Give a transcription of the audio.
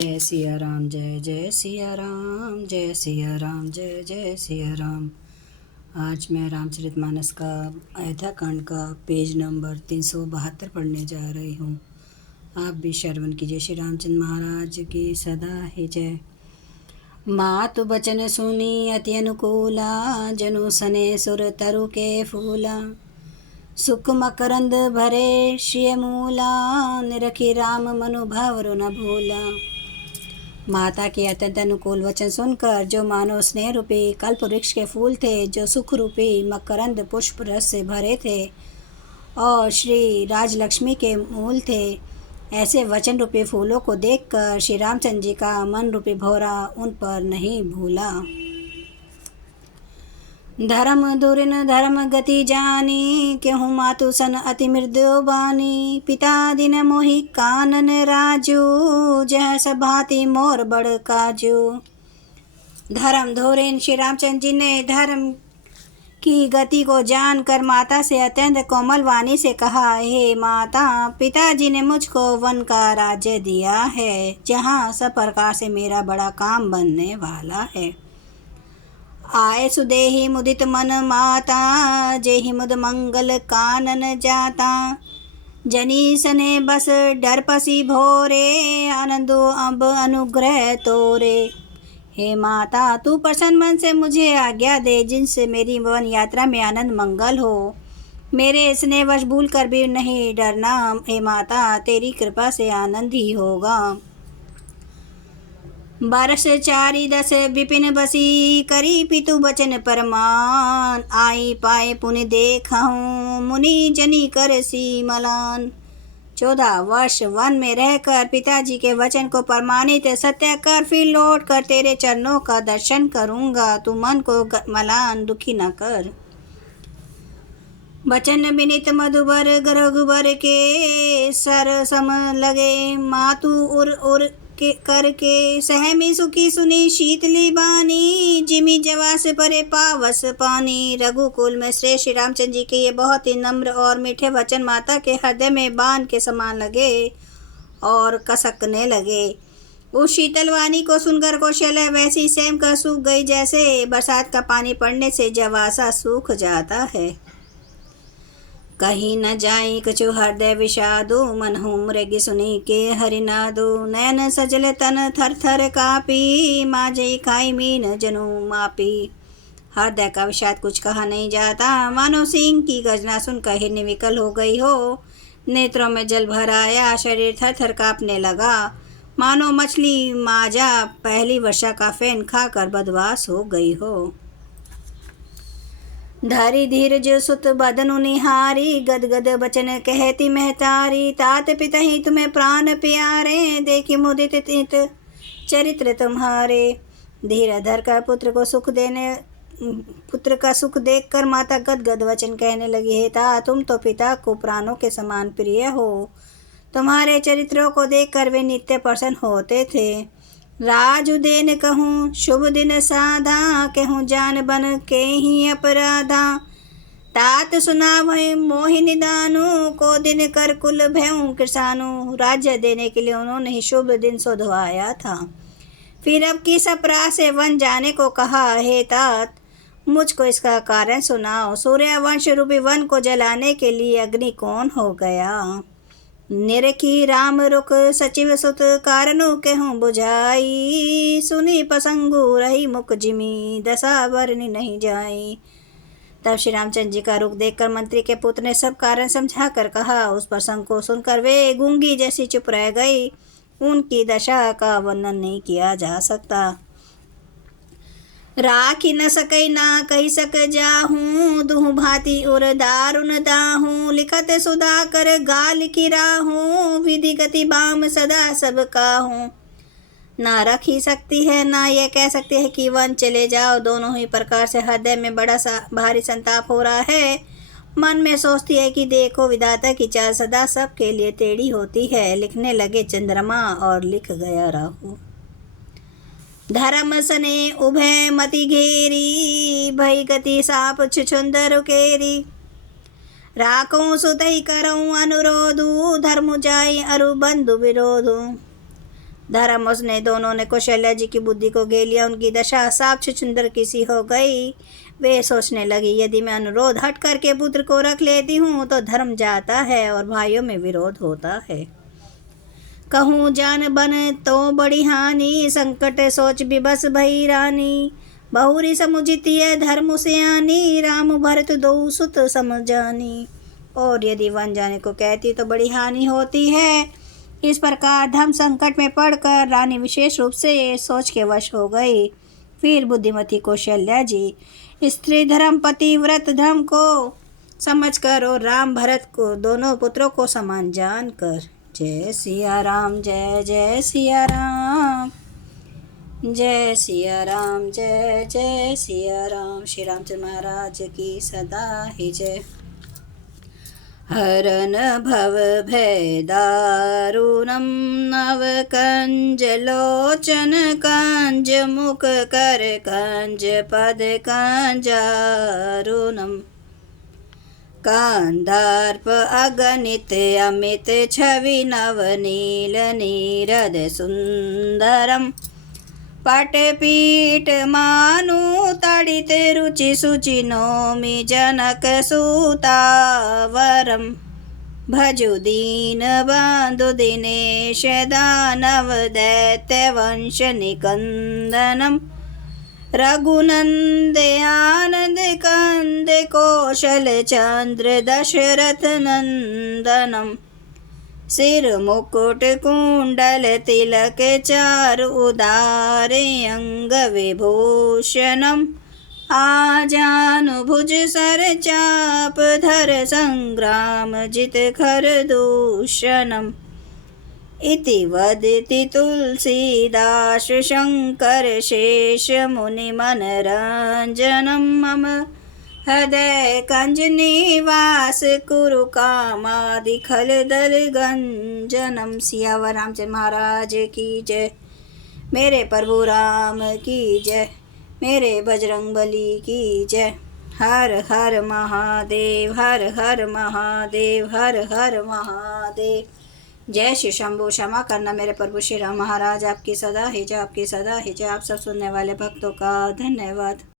जय सिया राम, जय जय सिया राम, जय सिया राम, जय जय सिया राम। आज मैं रामचरितमानस का अयोध्या कांड का पेज नंबर 372 पढ़ने जा रही हूँ। आप भी श्रवण कीजिए। श्री रामचंद्र महाराज की सदा ही जय। मातु बचन सुनी अति अनुकूला, जनु सने सुर तरु के फूला। सुख मकरंद भरे श्रिय मूला, निरखी राम मनुभाव न भूला। माता के अत्यंत अनुकूल वचन सुनकर जो मानो स्नेह रूपी कल्प वृक्ष के फूल थे, जो सुख रूपी मकरंद पुष्प रस से भरे थे और श्री राजलक्ष्मी के मूल थे, ऐसे वचन रूपी फूलों को देखकर श्री रामचंद्र जी का मन रूपी भौरा उन पर नहीं भूला। धर्म दुरिन धर्म गति जानी, केहूँ मातु सन अति मृदु बानी। पिता दिन मोहि कानन राजू, जह सभाति मोर बड़ काजू। धर्म धोरेन श्री रामचंद्र जी ने धर्म की गति को जानकर माता से अत्यंत कोमल वाणी से कहा, हे माता, पिताजी ने मुझको वन का राज्य दिया है, जहाँ सब प्रकार से मेरा बड़ा काम बनने वाला है। आए सुदेहि मुदित मन माता, जेहि मुद मंगल कानन जाता। जनी सने बस डर पसी भोरे, आनंदो अब अनुग्रह तोरे। हे माता, तू प्रसन्न मन से मुझे आज्ञा दे, जिनसे मेरी वन यात्रा में आनंद मंगल हो। मेरे स्नेह वश भूल कर भी नहीं डरना। हे माता, तेरी कृपा से आनंद ही होगा। बरस 4-10 विपिन बसी, करी पितु बचन परमान। आई पाए पुनि देखहूँ, मुनि जनी कर सी मलान। 14 वर्ष वन में रहकर पिताजी के वचन को प्रमाणित सत्य कर फिर लौट कर तेरे चरणों का दर्शन करूँगा। तू मन को मलान दुखी न कर। बचन बिनित मधुबर रघुबर के, सर सम लगे मातु उर उर के करके। सहमी सुखी सुनी शीतली बानी, जिमी जवास परे पावस पानी। रघुकुल में श्री श्री रामचंद्र जी के ये बहुत ही नम्र और मीठे वचन माता के हृदय में बाण के समान लगे और कसकने लगे। उस शीतल वाणी को सुनकर कौशल्या वैसी सेम कर सूख गई, जैसे बरसात का पानी पड़ने से जवासा सूख जाता है। कहीं न जाई कछु हृदय विषादो, मन हूँ मृग सुनी के हरिनादो। नयन सजल तन थर थर कापी, माजई खाई मीन जनु मापी। हृदय का विषाद कुछ कहा नहीं जाता, मानो सिंह की गर्जना सुनकर हिरनी विकल हो गई हो। नेत्रों में जल भर आया, शरीर थर थर काँपने लगा, मानो मछली माजा पहली वर्षा का फैन खाकर बदवास हो गई हो। धरि धीरज सुत बदनु निहारी, गदगद बचन कहती महतारी। तात पितहि तुम्हें प्राण प्यारे, देखी मुदित तित चरित्र तुम्हारे। धीर धर कर पुत्र का सुख देखकर माता गदगद वचन कहने लगी, हे ता, तुम तो पिता को प्राणों के समान प्रिय हो। तुम्हारे चरित्रों को देखकर वे नित्य प्रसन्न होते थे। राज उदेन कहूँ शुभ दिन साधा, कहूँ जान बन के ही अपराधा। तात सुना भय मोहि निदानु, को दिन कर कुल भयऊँ किसानु। राज्य देने के लिए उन्होंने ही शुभ दिन सोधवाया था। फिर अब किस अपराध से वन जाने को कहा। हे तात, मुझको इसका कारण सुनाओ। सूर्यवंश रूपी वन को जलाने के लिए अग्नि कौन हो गया। निरखी राम रुख सचिव सुत, कारणु कहूँ बुझाई। सुनी पसंगु रही मुख जिमी, दशा बरनी नहीं जाई। तब श्री रामचंद्र जी का रुख देखकर मंत्री के पुत्र ने सब कारण समझा कर कहा। उस प्रसंग को सुनकर वे गूंगी जैसी चुप रह गई। उनकी दशा का वर्णन नहीं किया जा सकता। राखी न सकई ना कही सक जाहूँ, दुहु भांति उर दारुण दाहूँ। लिखत सुधा कर गा लिखी राहूँ, विधि गति बाम सदा सब काहूँ। ना रख ही सकती है, ना यह कह सकती है कि वन चले जाओ। दोनों ही प्रकार से हृदय में बड़ा सा भारी संताप हो रहा है। मन में सोचती है कि देखो, विधाता की चाल सदा सबके लिए टेढ़ी होती है। लिखने लगे चंद्रमा और लिख गया राहु। धर्म सने उभय मति घेरी, भई गति साप छुछुंदर केरी। राखूं सुतहि करऊँ अनुरोधु, धर्म जाई अरु बंधु विरोधु। धर्म उसने दोनों ने कौशल्या जी की बुद्धि को घेर लिया। उनकी दशा साप छुछुंदर की सी हो गई। वे सोचने लगी, यदि मैं अनुरोध हट करके पुत्र को रख लेती हूँ तो धर्म जाता है और भाइयों में विरोध होता है। कहूँ जान बन तो बड़ी हानि, संकट सोच विबस भई रानी। बहुरी समुझितिय धर्म से आनी, राम भरत दो सुत समझानी। और यदि वन जाने को कहती तो बड़ी हानि होती है। इस प्रकार धर्म संकट में पड़कर रानी विशेष रूप से सोच के वश हो गई। फिर बुद्धिमती कौशल्या जी स्त्री धर्म पति व्रत धर्म को समझकर और राम भरत को दोनों पुत्रों को समान जानकर, जय सिया राम जय जय सिया राम, जय सिया राम जय जय सिया राम। श्री रामचंद्र महाराज की सदा ही जय। हरन भव भय दारुणं नव कंज लोचन कंज मुख कर कंज पद कंजारुणम। कांधार्प अगणित अमित छवि नवनील नीरद सुंदरम। पटपीठ मानु तड़ित रुचि सुचि नौमि जनक सुतावरम। भजु दीन बंधु दिनेश दानव दैत्य वंश निकंदनम। रघुनंद आनंद कंद कौशल चंद्र दशरथ नंदनम। सिर मुकुट कुंडल तिलक चारु उदारे अंग विभूषणम। आजानुभुज सर चाप धर संग्राम जित खर दूषणम। इति वदति तुलसीदास शंकर शेष मुनि मनरंजनम। मम हृदय कंज निवास कुरु कामादि खल दल गंजनम। सियावर रामचंद्र महाराज की जय। मेरे प्रभु राम की जय। मेरे बजरंग बली की जय। हर हर महादेव हर हर महादेव हर हर महादेव। जय श्री शंभु। क्षमा करना मेरे प्रभु श्री राम महाराज, आपकी सदा ही जय, आपकी सदा ही जय। आप सब सुनने वाले भक्तों का धन्यवाद।